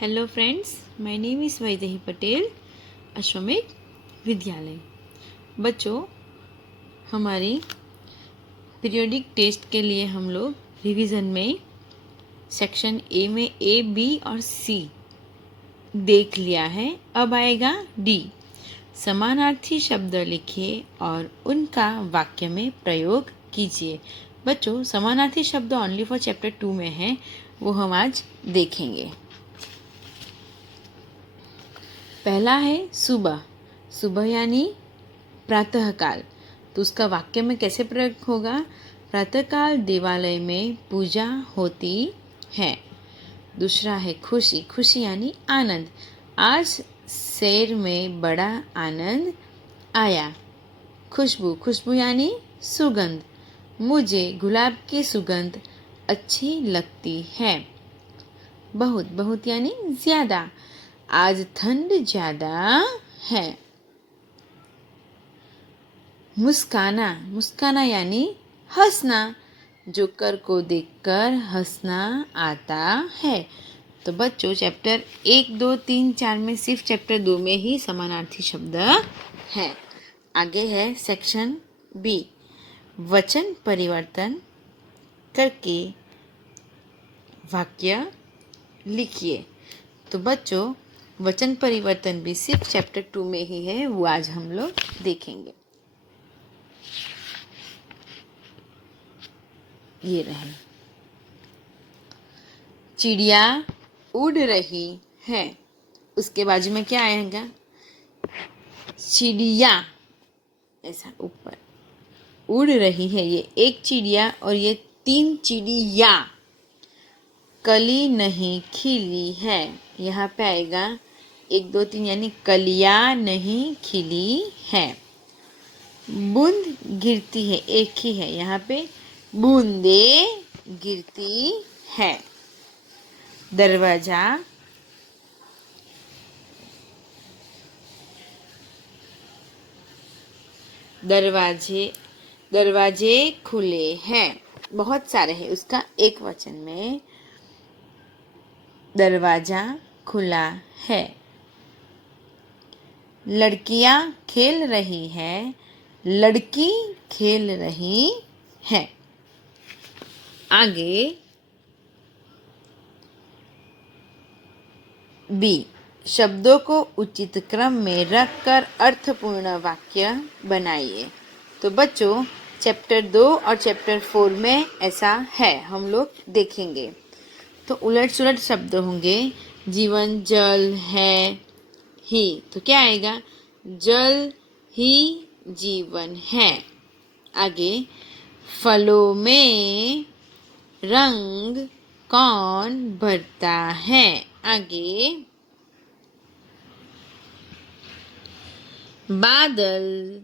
Hello friends, my name is Vaidehi Patel, Ashwamegh Vidyalaya. बच्चों, हमारी periodic test के लिए हम लोग रिवीजन में सेक्शन ए में ए, बी और सी देख लिया है। अब आएगा डी। समानार्थी शब्द लिखिए और उनका वाक्य में प्रयोग कीजिए। बच्चों, समानार्थी शब्द ओनली फॉर चैप्टर 2 में है, वो हम आज देखेंगे। पहला है सुबह। सुबह यानी प्रातःकाल, तो उसका वाक्य में कैसे प्रयोग होगा? प्रातःकाल देवालय में पूजा होती है। दूसरा है खुशी। खुशी यानी आनंद। आज शहर में बड़ा आनंद आया। खुशबू। खुशबू यानी सुगंध। मुझे गुलाब की सुगंध अच्छी लगती है। बहुत। बहुत यानी ज़्यादा। आज ठंड ज़्यादा है। मुस्काना। मुस्काना यानी हंसना। जोकर को देखकर हंसना आता है। तो बच्चों, चैप्टर 1, 2, 3, 4 में सिर्फ चैप्टर 2 में ही समानार्थी शब्द है। आगे है सेक्शन बी। वचन परिवर्तन करके वाक्य लिखिए। तो बच्चों, वचन परिवर्तन भी सिर्फ चैप्टर 2 में ही है, वो आज हम लोग देखेंगे। ये रहे। चिड़िया उड़ रही है। उसके बाजू में क्या आएगा? चिड़िया, ऐसा ऊपर उड़ रही है। ये एक चिड़िया और ये 3 चिड़िया। कली नहीं खिली है। यहाँ पे आएगा 1, 2, 3 यानी कलियां नहीं खिली है। बूंद गिरती है, एक ही है, यहाँ पे बूंदे गिरती है। दरवाजा दरवाजे खुले हैं। बहुत सारे हैं, उसका एक वचन में दरवाजा खुला है। लड़कियां खेल रही है। लड़की खेल रही है। आगे बी। शब्दों को उचित क्रम में रखकर अर्थपूर्ण वाक्य बनाइए। तो बच्चों, चैप्टर 2 और चैप्टर 4 में ऐसा है, हम लोग देखेंगे। तो उलट सुलट शब्द होंगे। जीवन जल है ही, तो क्या आएगा? जल ही जीवन है। आगे फलों में रंग कौन भरता है? आगे बादल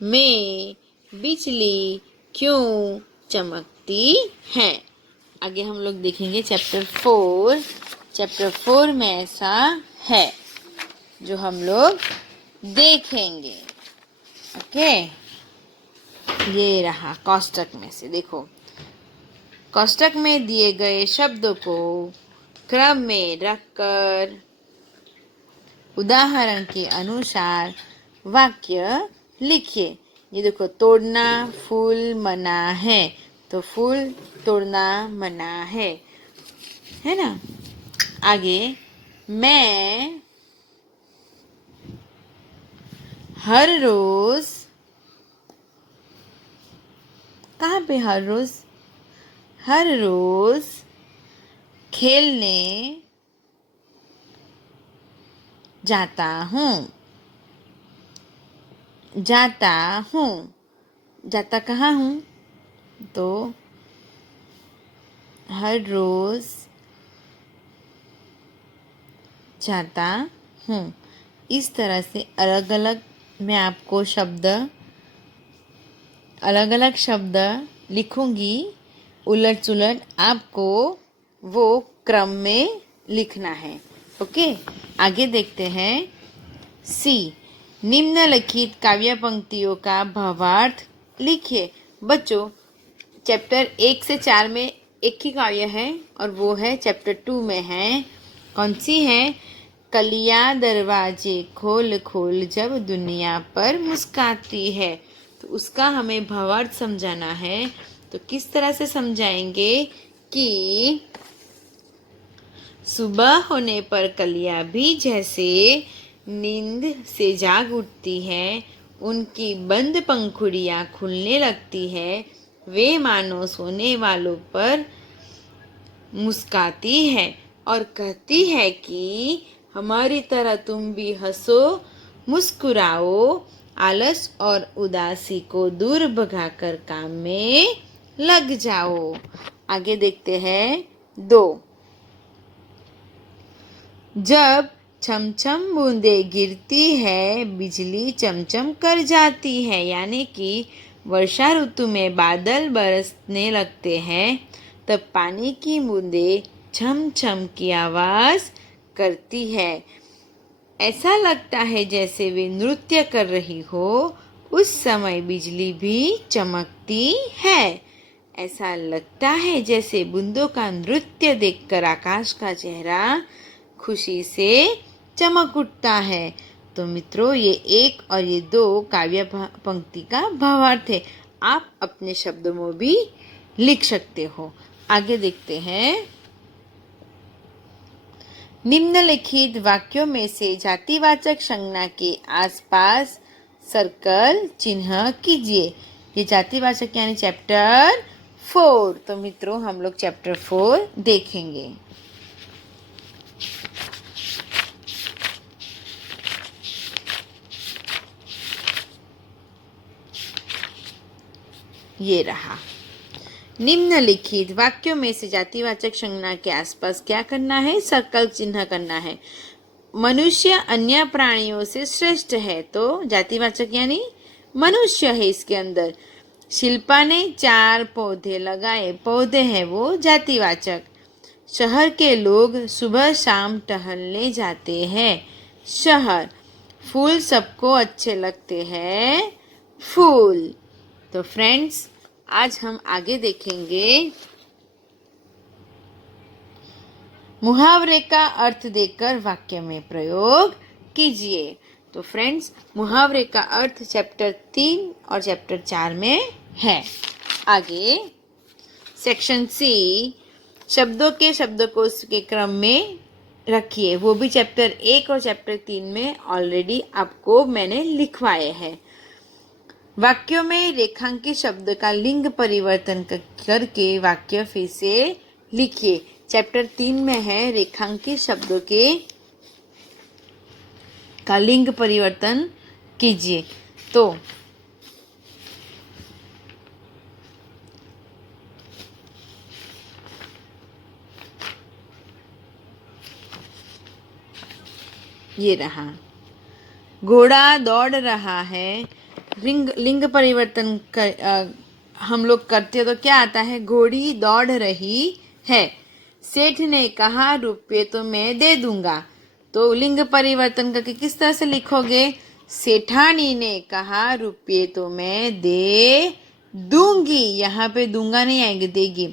में बिजली क्यों चमकती है? आगे हम लोग देखेंगे चैप्टर 4। चैप्टर 4 में ऐसा है जो हम लोग देखेंगे। ओके, ये रहा कोष्टक में से। देखो, कोष्टक में दिए गए शब्दों को क्रम में रखकर उदाहरण के अनुसार वाक्य लिखिए। ये देखो, तोड़ना फूल मना है, तो फूल तोड़ना मना है ना। आगे मैं हर रोज, कहाँ पे हर रोज? हर रोज खेलने जाता हूँ। जाता कहाँ हूँ? तो हर रोज जाता हूँ। इस तरह से अलग अलग शब्द लिखूंगी। उलट सुलट आपको वो क्रम में लिखना है। ओके, आगे देखते हैं सी। निम्नलिखित काव्य पंक्तियों का भावार्थ लिखिए। बच्चों, चैप्टर 1 से 4 में एक ही काव्य है और वो है चैप्टर 2 में है। कौन सी है? कलियां दरवाजे खोल खोल जब दुनिया पर मुस्काती है। तो उसका हमें भावार्थ समझाना है। तो किस तरह से समझाएंगे कि सुबह होने पर कलियां भी जैसे नींद से जाग उठती हैं, उनकी बंद पंखुड़ियां खुलने लगती है, वे मानो सोने वालों पर मुस्काती है और कहती है कि हमारी तरह तुम भी हंसो, मुस्कुराओ, आलस और उदासी को दूर भगाकर काम में लग जाओ। आगे देखते हैं 2। जब छमछम बूंदे गिरती है, बिजली चमचम कर जाती है। यानी कि वर्षा ऋतु में बादल बरसने लगते हैं, तब पानी की बूंदें छम छम की आवाज़ करती है। ऐसा लगता है जैसे वे नृत्य कर रही हो। उस समय बिजली भी चमकती है। ऐसा लगता है जैसे बूंदों का नृत्य देखकर आकाश का चेहरा खुशी से चमक उठता है। तो मित्रों, ये 1 और ये 2 काव्य पंक्ति का भावार्थ है। आप अपने शब्दों में भी लिख सकते हो। आगे देखते हैं। निम्नलिखित वाक्यों में से जातिवाचक संज्ञा के आसपास सर्कल चिन्ह कीजिए। ये जातिवाचक यानी चैप्टर 4। तो मित्रों, हम लोग चैप्टर 4 देखेंगे। ये रहा। निम्नलिखित वाक्यों में से जातिवाचक संज्ञा के आसपास क्या करना है? सर्कल चिन्ह करना है। मनुष्य अन्य प्राणियों से श्रेष्ठ है, तो जातिवाचक यानी मनुष्य है इसके अंदर। शिल्पा ने 4 पौधे लगाए, पौधे है वो जातिवाचक। शहर के लोग सुबह शाम टहलने जाते हैं, शहर। फूल सबको अच्छे लगते हैं, फूल। तो फ्रेंड्स, आज हम आगे देखेंगे मुहावरे का अर्थ देकर वाक्य में प्रयोग कीजिए। तो फ्रेंड्स, मुहावरे का अर्थ चैप्टर 3 और चैप्टर 4 में है। आगे सेक्शन सी, शब्दों के शब्दकोश के क्रम में रखिए। वो भी चैप्टर 1 और चैप्टर 3 में ऑलरेडी आपको मैंने लिखवाए हैं। वाक्यों में रेखांकित शब्द का लिंग परिवर्तन करके वाक्य फिर से लिखिए। चैप्टर 3 में है रेखांकित शब्दों के का लिंग परिवर्तन कीजिए। तो ये रहा, घोड़ा दौड़ रहा है। लिंग परिवर्तन हम लोग करते हो तो क्या आता है? घोड़ी दौड़ रही है। सेठ ने कहा रुपये तो मैं दे दूंगा। तो लिंग परिवर्तन करके किस तरह से लिखोगे? सेठानी ने कहा रुपये तो मैं दे दूंगी। यहाँ पे दूंगा नहीं आएंगे, देगी।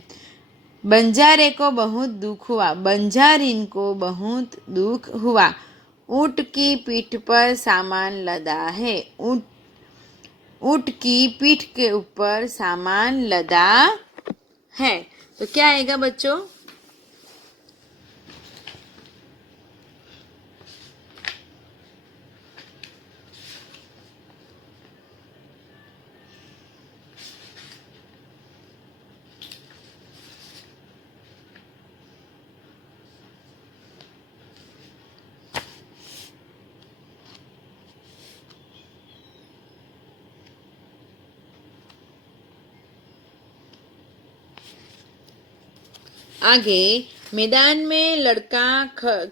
बंजारे को बहुत दुख हुआ, बंजारिन को बहुत दुख हुआ। ऊंट की पीठ पर सामान लदा है, ऊंट की पीठ के ऊपर सामान लदा है। तो क्या आएगा बच्चों? आगे मैदान में लड़का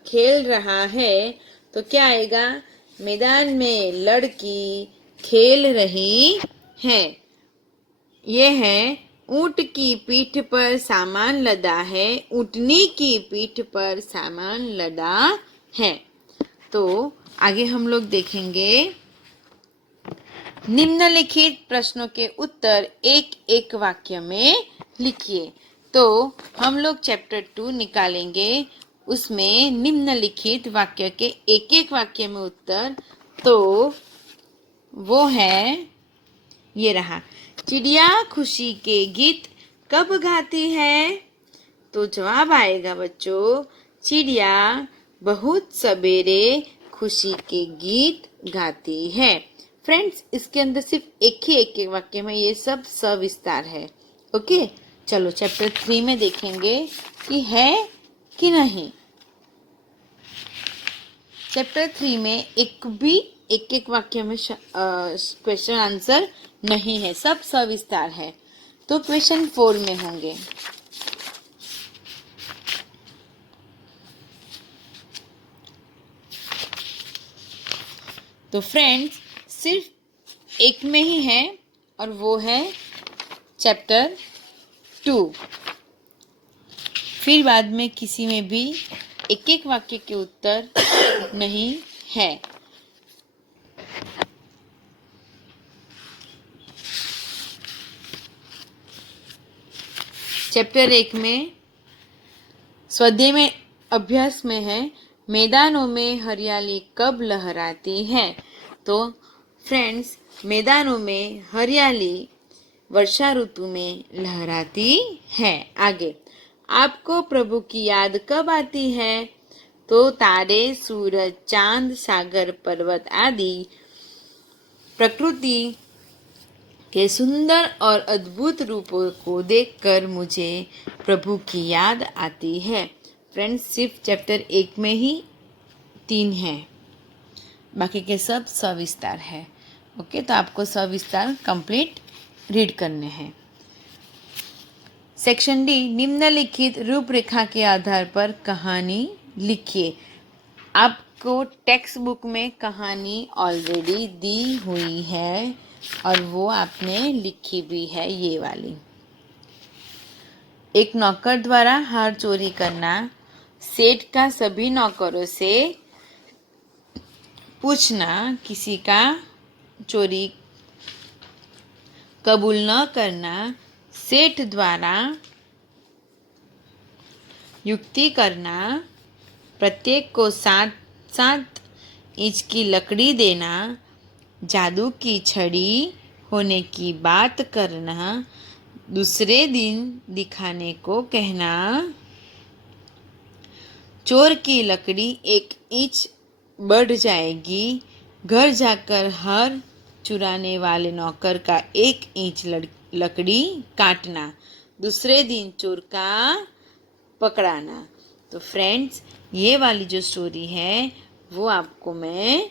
खेल रहा है। तो क्या आएगा? मैदान में लड़की खेल रही है। ये है ऊंट की पीठ पर सामान लदा है, ऊंटनी की पीठ पर सामान लदा है। तो आगे हम लोग देखेंगे निम्नलिखित प्रश्नों के उत्तर एक एक वाक्य में लिखिए। तो हम लोग चैप्टर 2 निकालेंगे। उसमें निम्नलिखित वाक्य के एक एक वाक्य में उत्तर, तो वो है ये रहा। चिड़िया खुशी के गीत कब गाती है? तो जवाब आएगा बच्चों, चिड़िया बहुत सवेरे खुशी के गीत गाती है। फ्रेंड्स, इसके अंदर सिर्फ एक एक वाक्य में ये सब सविस्तार है। ओके, चलो चैप्टर 3 में देखेंगे कि है कि नहीं। चैप्टर 3 में एक एक वाक्य में क्वेश्चन आंसर नहीं है, सब सविस्तार है। तो क्वेश्चन 4 में होंगे। तो फ्रेंड्स, सिर्फ एक में ही है और वो है चैप्टर 2। फिर बाद में किसी में भी एक एक वाक्य के उत्तर नहीं है। चैप्टर 1 में स्वाध्याय में अभ्यास में है, मैदानों में हरियाली कब लहराती है। तो फ्रेंड्स, मैदानों में हरियाली वर्षा ऋतु में लहराती है। आगे, आपको प्रभु की याद कब आती है? तो तारे, सूरज, चांद, सागर, पर्वत आदि प्रकृति के सुंदर और अद्भुत रूपों को देखकर मुझे प्रभु की याद आती है। फ्रेंड्स, सिर्फ चैप्टर 1 में ही 3 है, बाकी के सब सविस्तार है। ओके, तो आपको सविस्तार कंप्लीट रीड करने हैं। सेक्शन डी, निम्नलिखित रूपरेखा के आधार पर कहानी लिखिए। आपको टेक्स्ट बुक में कहानी ऑलरेडी दी हुई है और वो आपने लिखी भी है, ये वाली। एक नौकर द्वारा हार चोरी करना। सेठ का सभी नौकरों से पूछना, किसी का चोरी कबूल न करना। सेठ द्वारा युक्ति करना। प्रत्येक को 7 इंच की लकड़ी देना। जादू की छड़ी होने की बात करना। दूसरे दिन दिखाने को कहना। चोर की लकड़ी 1 इंच बढ़ जाएगी। घर जाकर हर चुराने वाले नौकर का 1 इंच लकड़ी काटना। दूसरे दिन चोर का पकड़ाना। तो फ्रेंड्स, ये वाली जो स्टोरी है वो आपको मैं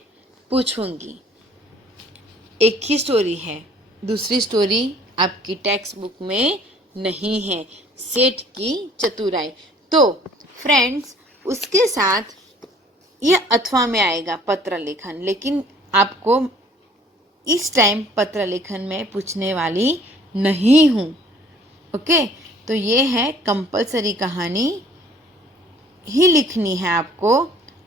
पूछूंगी। एक ही स्टोरी है, दूसरी स्टोरी आपकी टेक्स्ट बुक में नहीं है, सेठ की चतुराई। तो फ्रेंड्स, उसके साथ ये अथवा में आएगा पत्र लेखन, लेकिन आपको इस टाइम पत्र लेखन में पूछने वाली नहीं हूँ। ओके, तो ये है कंपलसरी कहानी ही लिखनी है आपको।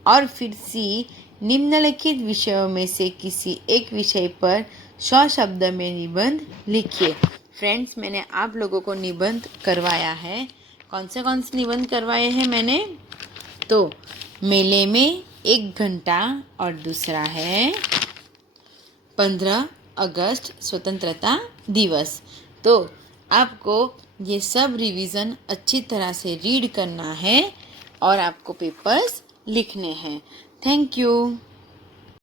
और फिर सी, निम्नलिखित विषयों में से किसी एक विषय पर 100 शब्द में निबंध लिखिए। फ्रेंड्स, मैंने आप लोगों को निबंध करवाया है। कौन से निबंध करवाए हैं मैंने? तो मेले में 1 घंटा और दूसरा है 15 अगस्त स्वतंत्रता दिवस। तो आपको ये सब रिवीजन अच्छी तरह से रीड करना है और आपको पेपर्स लिखने हैं। Thank you.